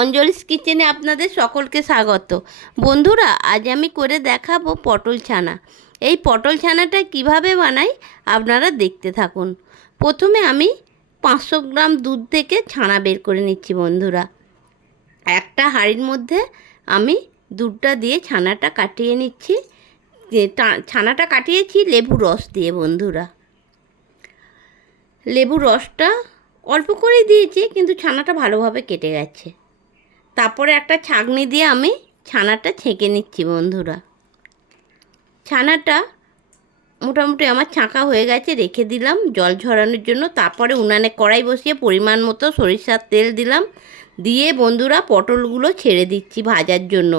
অঞ্জলিস কিচেনে আপনাদের সকলকে স্বাগত। বন্ধুরা, আজ আমি করে দেখাবো পটল ছানা। এই পটল ছানাটা কিভাবে বানাই আপনারা দেখতে থাকুন। প্রথমে আমি 500 গ্রাম দুধ থেকে ছানা বের করে নিচ্ছি বন্ধুরা। একটা হাঁড়ির মধ্যে আমি দুধটা দিয়ে ছানাটা কাটিয়ে নিচ্ছি। ছানাটা কাটিয়েছি লেবুর রস দিয়ে বন্ধুরা। লেবুর রসটা অল্প করেই দিয়েছি, কিন্তু ছানাটা ভালোভাবে কেটে গেছে। তারপরে একটা ছাঁকনি দিয়ে আমি ছানাটা ছেঁকে নিচ্ছি বন্ধুরা। ছানাটা মোটামুটি আমার ছাঁকা হয়ে গেছে, রেখে দিলাম জল ঝরানোর জন্য। তারপরে উনানে কড়াই বসিয়ে পরিমাণ মতো সরিষার তেল দিলাম। দিয়ে বন্ধুরা পটলগুলো ছেড়ে দিচ্ছি ভাজার জন্য।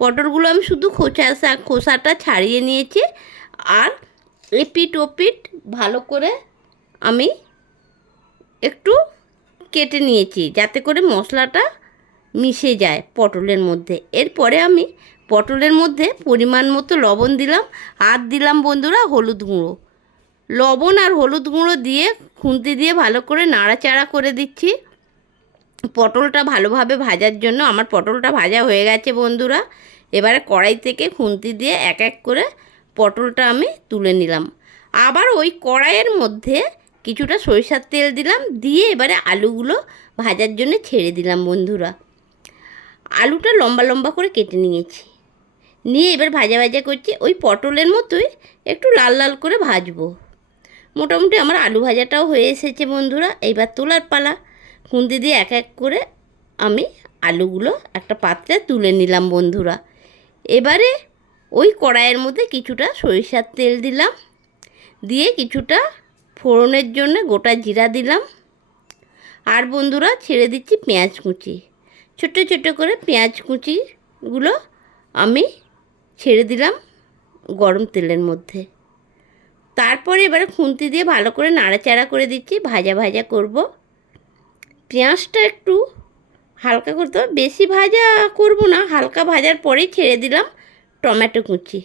পটলগুলো আমি শুধু খোসাটা ছাড়িয়ে নিয়েছি, আর এপিট ওপিট ভালো করে আমি একটু কেটে নিয়েছি, যাতে করে মশলাটা মিশে যায় পটলের মধ্যে। এরপরে আমি পটলের মধ্যে পরিমাণ মতো লবণ দিলাম, আর দিলাম বন্ধুরা হলুদ গুঁড়ো। লবণ আর হলুদ গুঁড়ো দিয়ে খুন্তি দিয়ে ভালো করে নাড়াচাড়া করে দিচ্ছি পটলটা ভালোভাবে ভাজার জন্য। আমার পটলটা ভাজা হয়ে গেছে বন্ধুরা। এবারে কড়াই থেকে খুন্তি দিয়ে এক এক করে পটলটা আমি তুলে নিলাম। আবার ওই কড়াইয়ের মধ্যে কিছুটা সরিষার তেল দিলাম, দিয়ে এবারে আলুগুলো ভাজার জন্য ছেড়ে দিলাম বন্ধুরা। আলুটা লম্বা লম্বা করে কেটে নিয়েছি, নিয়ে এবার ভাজা ভাজা করছি। ওই পটলের মতোই একটু লাল লাল করে ভাজবো। মোটামুটি আমার আলু ভাজাটাও হয়ে এসেছে বন্ধুরা। এইবার তোলার পালা। খুন্তি দিয়ে এক এক করে আমি আলুগুলো একটা পাত্রে তুলে নিলাম বন্ধুরা। এবারে ওই কড়াইয়ের মধ্যে কিছুটা সরিষার তেল দিলাম, দিয়ে কিছুটা ফোড়নের জন্য গোটা জিরা দিলাম। আর বন্ধুরা ছেড়ে দিচ্ছি পেঁয়াজ কুচি। ছোটো ছোটো করে পেঁয়াজ কুচিগুলো আমি ছেড়ে দিলাম গরম তেলের মধ্যে। তারপরে এবারে খুন্তি দিয়ে ভালো করে নাড়াচাড়া করে দিচ্ছি, ভাজা ভাজা করব। পেঁয়াজটা একটু হালকা করতে হবে, বেশি ভাজা করব না। হালকা ভাজার পরেই ছেড়ে দিলাম টমেটো কুচি।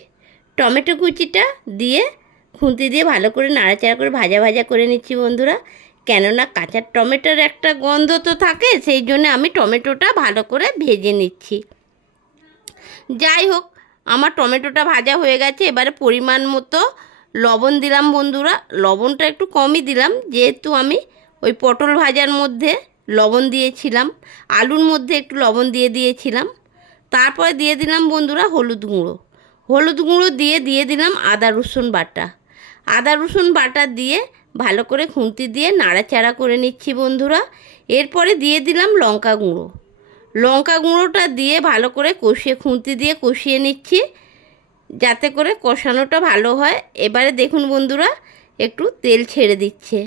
টমেটো কুচিটা দিয়ে খুন্তি দিয়ে ভালো করে নাড়াচাড়া করে ভাজা ভাজা করে নিচ্ছি বন্ধুরা। কেননা কাঁচা টমেটোর একটা গন্ধ তো থাকে, সেই জন্য আমি টমেটোটা ভালো করে ভেজে নিচ্ছি। যাই হোক, আমার টমেটোটা ভাজা হয়ে গেছে। এবারে পরিমাণ মতো লবণ দিলাম বন্ধুরা। লবণটা একটু কমই দিলাম, যেহেতু আমি ওই পটল ভাজার মধ্যে লবণ দিয়েছিলাম, আলুর মধ্যে একটু লবণ দিয়েছিলাম। তারপরে দিয়ে দিলাম বন্ধুরা হলুদ গুঁড়ো। হলুদ গুঁড়ো দিয়ে দিলাম আদা রসুন বাটা। আদা রসুন বাটা দিয়ে ভালো করে খুন্তি দিয়ে নাড়াচাড়া করে নিচ্ছি বন্ধুরা। এরপরে দিয়ে দিলাম লঙ্কা গুঁড়ো। লঙ্কা গুঁড়োটা দিয়ে ভালো করে খুন্তি দিয়ে কষিয়ে নিচ্ছি, যাতে করে কষানোটা ভালো হয়। এবারে দেখুন বন্ধুরা একটু তেল ছেড়ে দিচ্ছে।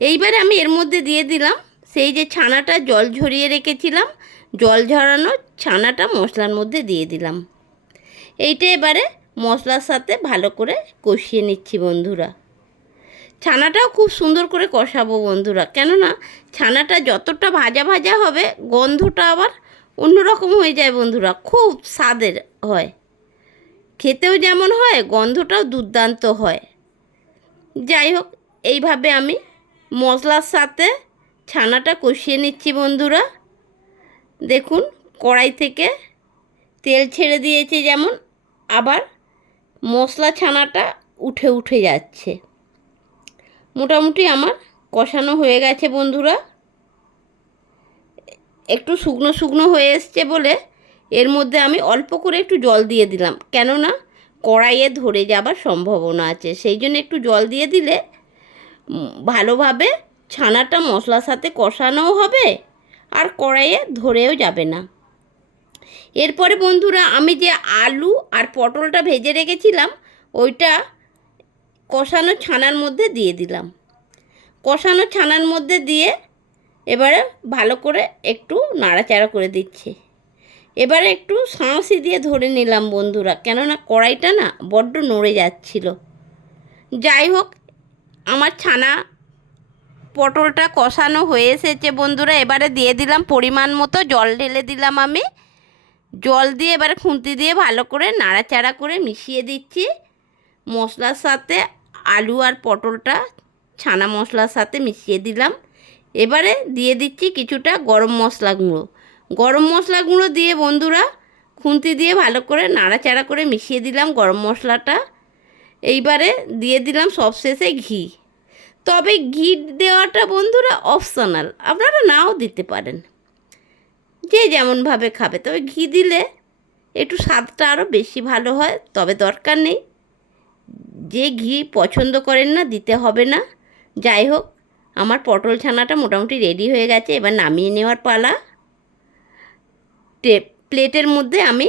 এইবারে আমি এর মধ্যে দিয়ে দিলাম সেই যে ছানাটা জল ঝরিয়ে রেখেছিলাম, জল ঝরানো ছানাটা মশলার মধ্যে দিয়ে দিলাম। এইটা এবারে মশলার সাথে ভালো করে কষিয়ে নিচ্ছি বন্ধুরা। ছানাটাও খুব সুন্দর করে কষাবো বন্ধুরা, কেননা ছানাটা যতটা ভাজা ভাজা হবে গন্ধটা আবার অন্যরকম হয়ে যায় বন্ধুরা। খুব স্বাদের হয়, খেতেও যেমন হয়, গন্ধটাও দুর্দান্ত হয়। যাই হোক, এইভাবে আমি মশলার সাথে ছানাটা কষিয়ে নিচ্ছি বন্ধুরা। দেখুন কড়াই থেকে তেল ছেড়ে দিয়েছে যেমন, আবার মশলা ছানাটা উঠে উঠে যাচ্ছে। মোটামুটি আমার কষানো হয়ে গেছে বন্ধুরা। একটু শুকনো শুকনো হয়ে এসছে বলে এর মধ্যে আমি অল্প করে একটু জল দিয়ে দিলাম, কেননা কড়াইয়ে ধরে যাবার সম্ভাবনা আছে। সেই জন্য একটু জল দিয়ে দিলে ভালোভাবে ছানাটা মশলার সাথে কষানোও হবে, আর কড়াইয়ে ধরেও যাবে না। এরপরে বন্ধুরা আমি যে আলু আর পটলটা ভেজে রেখেছিলাম ওইটা কষানো ছানার মধ্যে দিয়ে দিলাম। কষানো ছানার মধ্যে দিয়ে এবারে ভালো করে একটু নাড়াচাড়া করে দিচ্ছি। এবারে একটু সাঁড়াশি দিয়ে ধরে নিলাম বন্ধুরা, কেননা কড়াইটা না বড্ড নড়ে যাচ্ছিল। যাই হোক, আমার ছানা পটলটা কষানো হয়ে এসেছে বন্ধুরা। এবারে দিয়ে দিলাম পরিমাণ মতো জল, ঢেলে দিলাম আমি। জল দিয়ে এবারে খুন্তি দিয়ে ভালো করে নাড়াচাড়া করে মিশিয়ে দিচ্ছি মশলার সাথে। আলু আর পটলটা ছানা মশলার সাথে মিশিয়ে দিলাম। এবারে দিয়ে দিচ্ছি কিছুটা গরম মশলা গুঁড়ো। গরম মশলা গুঁড়ো দিয়ে বন্ধুরা খুন্তি দিয়ে ভালো করে নাড়াচাড়া করে মিশিয়ে দিলাম গরম মশলাটা। এইবারে দিয়ে দিলাম সবশেষে ঘি। তবে ঘি দেওয়াটা বন্ধুরা অপশনাল, আপনারা নাও দিতে পারেন, যে যেমনভাবে খাবে। তবে ঘি দিলে একটু স্বাদটা আরও বেশি ভালো হয়, তবে দরকার নেই, যে ঘি পছন্দ করেন না দিতে হবে না। যাই হোক, আমার পটল ছানাটা মোটামুটি রেডি হয়ে গেছে। এবার নামিয়ে নেওয়ার পালা। প্লেটের মধ্যে আমি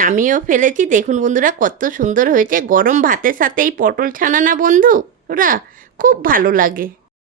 নামিয়েও ফেলেছি। দেখুন বন্ধুরা কত সুন্দর হয়েছে। গরম ভাতের সাথে এই পটল ছানা না বন্ধু ওরা খুব ভালো লাগে।